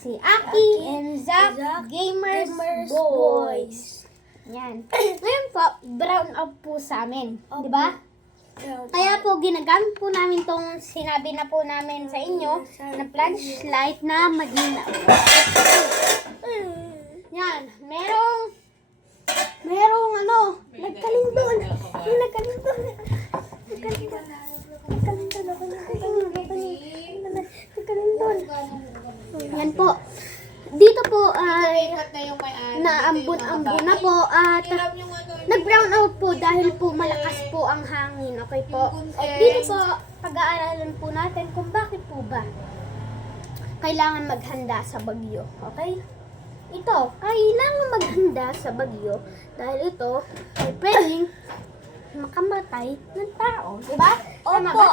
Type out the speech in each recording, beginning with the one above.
si Aki and Zach Gamers Boys. Yan. Ngayon po, brown out po sa amin. Di ba? Kaya po, ginagamit po namin tong sinabi na po namin sa inyo na flashlight na maginaw. Yan. Merong nagkalindol. Nagkalindol. Yan po. Dito po ay naambon-ambon na po at nag-brown out po dahil po malakas po ang hangin. Okay po. At dito po, pag-aaralan po natin kung bakit po ba kailangan maghanda sa bagyo. Okay? Ito, kailangan maghanda sa bagyo dahil ito ay pwedeng makamatay ng tao. Diba? Tama ba? Opo.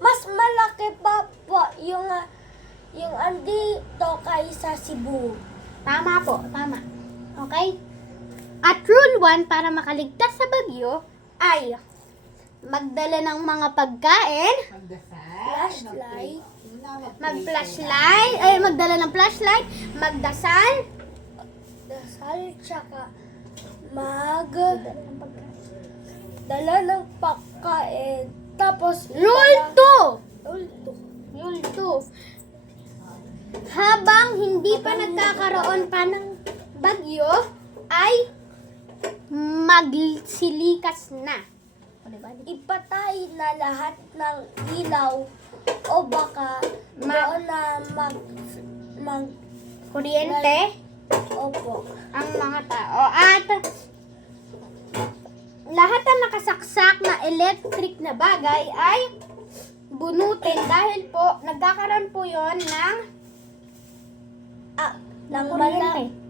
Mas malaki pa po yung andito kaysa Cebu. Tama po, tama. Okay? At rule 1 para makaligtas sa bagyo ay magdala ng mga pagkain, Flashlight. magdala ng flashlight, magdasal, Dasal tsaka dala ng pagkain. Tapos rule 2. Rule Rule 2. Habang hindi pa nagkakaroon pa ng bagyo, ay magsilikas na. Ipatay na lahat ng ilaw o baka doon na Kuryente opo. ang mga tao. At lahat ng nakasaksak na electric na bagay ay bunutin dahil po nagkakaroon po yon ng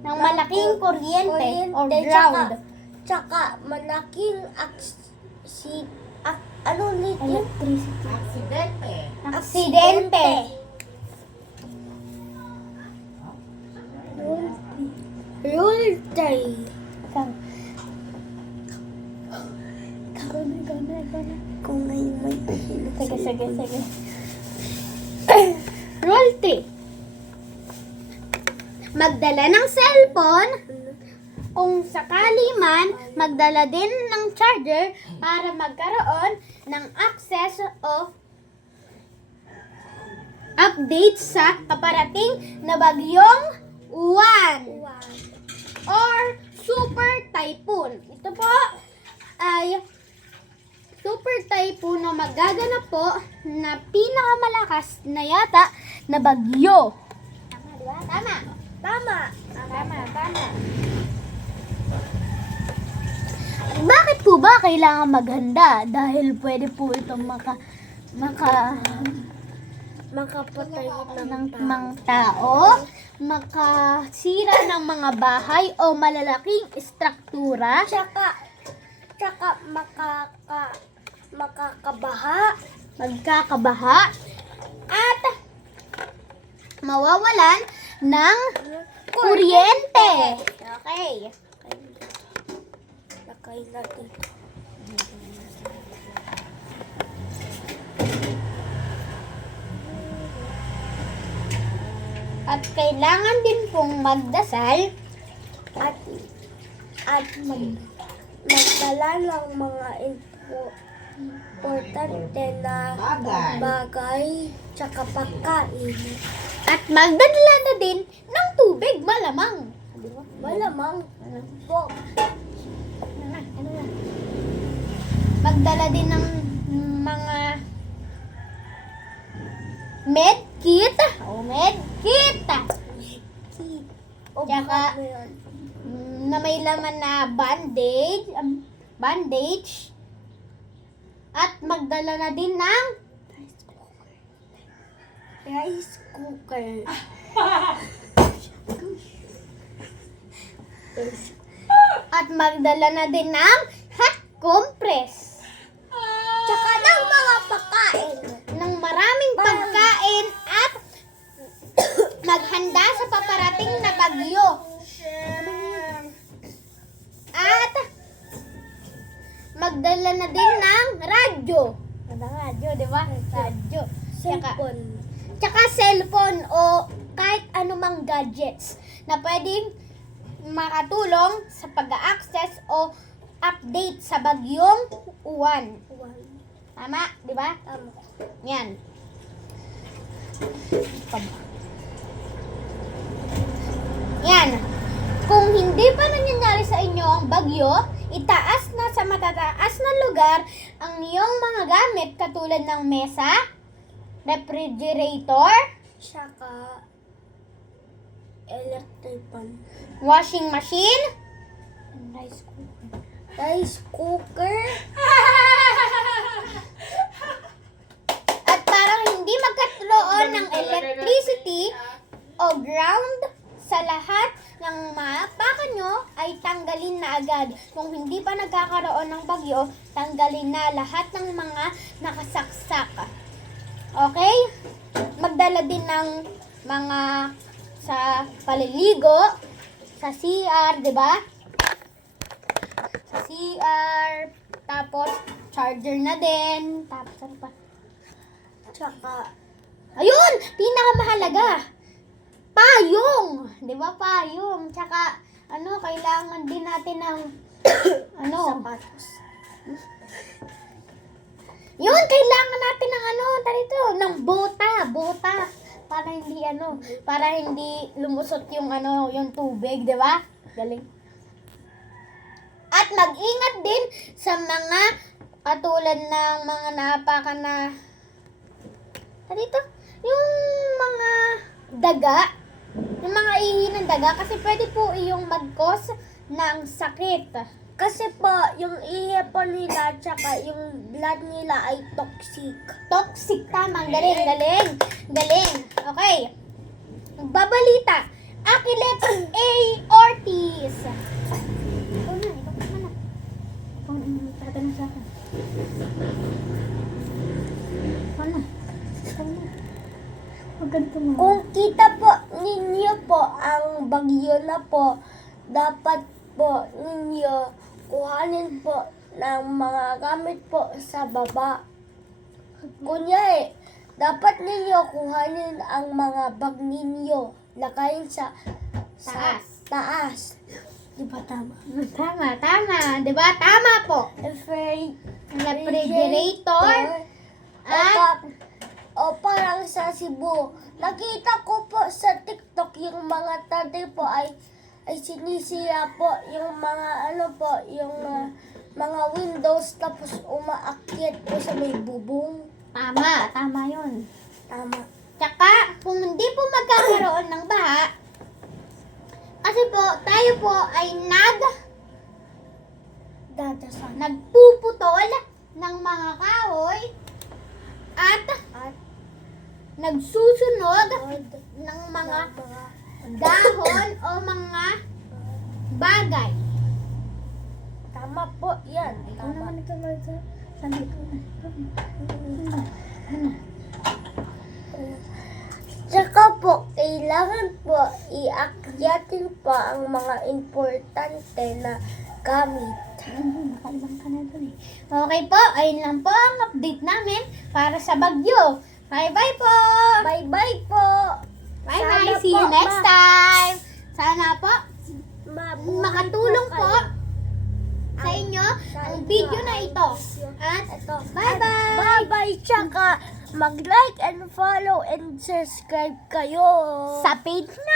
malaking kuryente or ground. Tsaka malaking ano nito? Electricity. Aksidente. Rule 3. Kung ngayon may Sige. Rule 3. Magdala ng cellphone. Kung sakali man, magdala din ng charger para magkaroon ng access o update sa paparating na bagyong Juan or super typhoon. Ito po ay super typhoon na magaganap po na pinakamalakas na yata na bagyo. Tama, di ba? Tama. Bakit po ba kailangan maghanda? Dahil pwede po itong makapatay ng mga tao, makasira ng mga bahay o malalaking istruktura, tsaka magkakabaha, at mawawalan ng kuryente. Okay. Lakay natin. At kailangan din pong magdasal At magdala ng mga importante na bagay tsaka pagkain. at magdadala na din ng tubig, malamang. Malamang po. Ano na? Magdala din ng mga medkit. Medkit. Tsaka, na may laman na bandage. At magdala na din ng Rice cooker. At magdala na din ng hot compress. Tsaka ng mga pagkain. Ng maraming pagkain at maghanda sa paparating na bagyo. At magdala na din ng radyo. Radyo, di ba? Radyo. Cellphone. Tsaka cellphone o kahit anumang gadgets na pwedeng makatulong sa pag-access o update sa bagyong Uwan. Tama, di ba? Tama. Yan. Yan. Kung hindi pa nangyayari sa inyo ang bagyo, itaas na sa matataas na lugar ang iyong mga gamit katulad ng mesa, refrigerator, Tsaka electric fan. washing machine, Rice cooker. at para hindi magkatuloon ng electricity o ground sa lahat ng maapakan nyo ay tanggalin na agad. Kung hindi pa nagkakaroon ng bagyo, tanggalin na lahat ng mga nakasaksak. Okay? Magdala din ng mga sa paliligo, sa CR, di ba? Sa CR, tapos charger na din, tapos ano pa? Tsaka Ayun! Pinakamahalaga! Payong! Di ba payong? Tsaka, kailangan din natin ng, sapatos. Yun, kailangan natin ng ng bota. Para hindi lumusot yung yung tubig, di ba? Galing. At mag-ingat din sa mga katulad ng mga naapakan na yung mga daga, yung mga ihi ng daga, kasi pwede po iyong mag-cause ng sakit. Kasi po, yung ihi po nila tsaka yung blood nila ay toxic. Toxic, tama. Galing. Okay. Babalita. Achilles A. Ortiz. Ikaw na. Ikaw na tatanong sa akin. Ikaw na. Huwag ganito mo. Kung kita po ninyo po ang bagyo na po, dapat po ninyo kuhanin po ng mga gamit po sa baba. Kunyari, dapat ninyo kuhanin ang mga bag ninyo, lakayin sa taas. Di ba tama? Tama. Diba? Tama po. Refrigerator. At O parang sa Cebu. Nakita ko po sa TikTok yung mga tatay po ay sinisira po yung mga yung mga windows tapos umaakyat po sa may bubong. tama yun. Tama. Tsaka, kung hindi po magkakaroon ng baha, kasi po, tayo po ay Dadasal. nagpuputol ng mga kahoy at nagsusunog ng mga dahon o mga bagay. Tama po yan. Tama. Tsaka po, kailangan po iakyatin pa ang mga importante na gamit. Okay po, ayun lang po ang update namin para sa bagyo. Bye-bye po! Bye-bye po! Bye-bye! Sana See you po, next time! Sana po mabuhay makatulong po kayo. sa inyo ang video na ito. At Ito. bye-bye! Bye-bye! Tsaka mag-like and follow and subscribe kayo. Sa page na